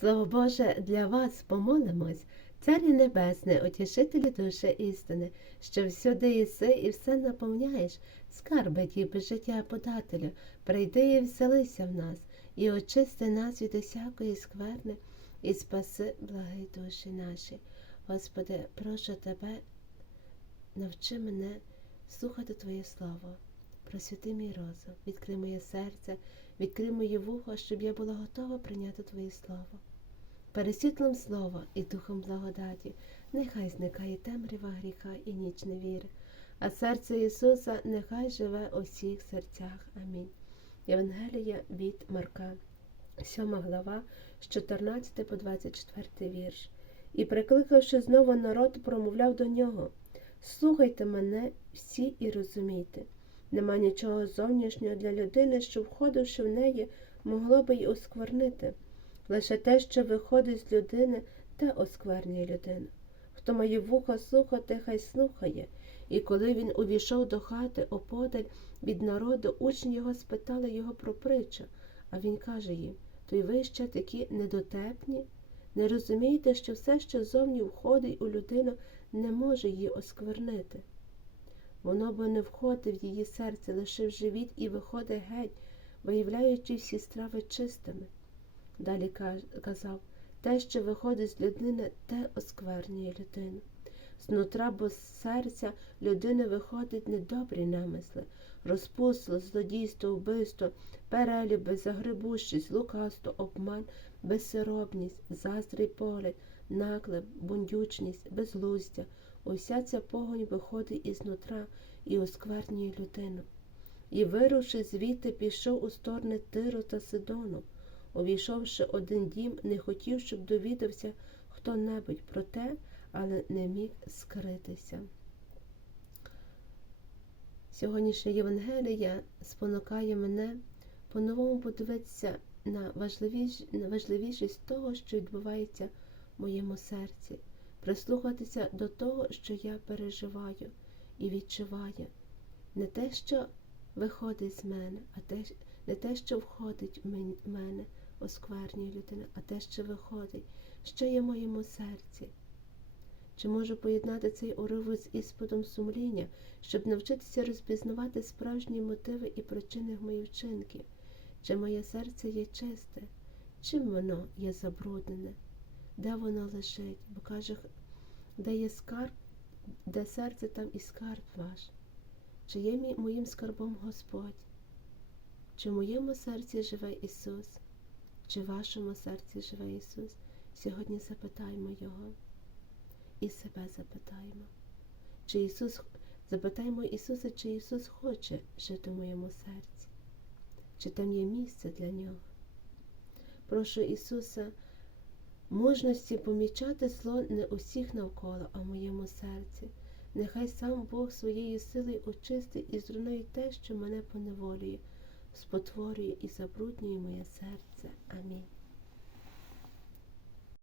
Слово Боже, для вас помолимось, Царі Небесне, утішителі душі істини, що всюди єси і все наповняєш, скарби ті без життя подателю, прийди і вселися в нас, і очисти нас від усякої скверни, і спаси благі душі наші. Господи, прошу Тебе, навчи мене слухати Твоє Слово. Просвіти мій розум, відкрий моє серце, відкрий моє вухо, щоб я була готова прийняти Твоє Слово. Пересвітлим слово і духом благодаті, нехай зникає темрява гріха і ніч невіри, а серце Ісуса нехай живе у всіх серцях. Амінь. Євангелія від Марка, 7 глава, з 14 по 24 вірш. І, прикликавши знову народ, промовляв до нього Слухайте мене всі і розумійте. Нема нічого зовнішнього для людини, що, входивши в неї, могло би й осквернити. Лише те, що виходить з людини, те осквернює людину. Хто має вуха слухати, хай слухає. І коли він увійшов до хати оподаль від народу, учні його спитали його про притчу, а він каже їм то й ви ще такі недотепні? Не розумієте, що все, що зовні входить у людину, не може її осквернити. Воно би не входить в її серце, лише в живіт і виходить геть, виявляючи всі страви чистими. Далі казав, те, що виходить з людини, те осквернює людину. Знутра, бо з серця людини виходить недобрі намисли, розпусло, злодійство, вбивство, перелюби, загребущість, лукавство, обман, безсоробність, заздрий погляд, наклеп, бундючність, безглуздя. Уся ця погонь виходить із нутра і осквернює людину. І, вируши звідти, пішов у сторони Тиру та Сидону. Увійшовши один дім, не хотів, щоб довідався хто небудь про те, але не міг скритися. Сьогоднішня Євангелія спонукає мене по-новому подивитися на, важливіш... на важливішість того, що відбувається в моєму серці, прислухатися до того, що я переживаю і відчуваю, не те, що виходить з мене, а те, не те, що входить в мене, осквернює людина, а те, що виходить, що є в моєму серці. Чи можу поєднати цей уривок з іспитом сумління, щоб навчитися розпізнавати справжні мотиви і причини моїх вчинків? Чи моє серце є чисте? Чим воно є забруднене? Де воно лежить? Бо каже, де є скарб, де серце, там і скарб ваш. Чи є моїм скарбом Господь? Чи в моєму серці живе Ісус? Чи в вашому серці живе Ісус? Сьогодні запитаємо Його і себе запитаємо. Чи Ісус, запитаємо Ісуса, чи Ісус хоче жити в моєму серці, чи там є місце для Нього. Прошу Ісуса мужності помічати зло не усіх навколо, а в моєму серці. Нехай сам Бог своєю силою очистить і зруйнує те, що мене поневолює, спотворює і забруднює моє серце. Амінь.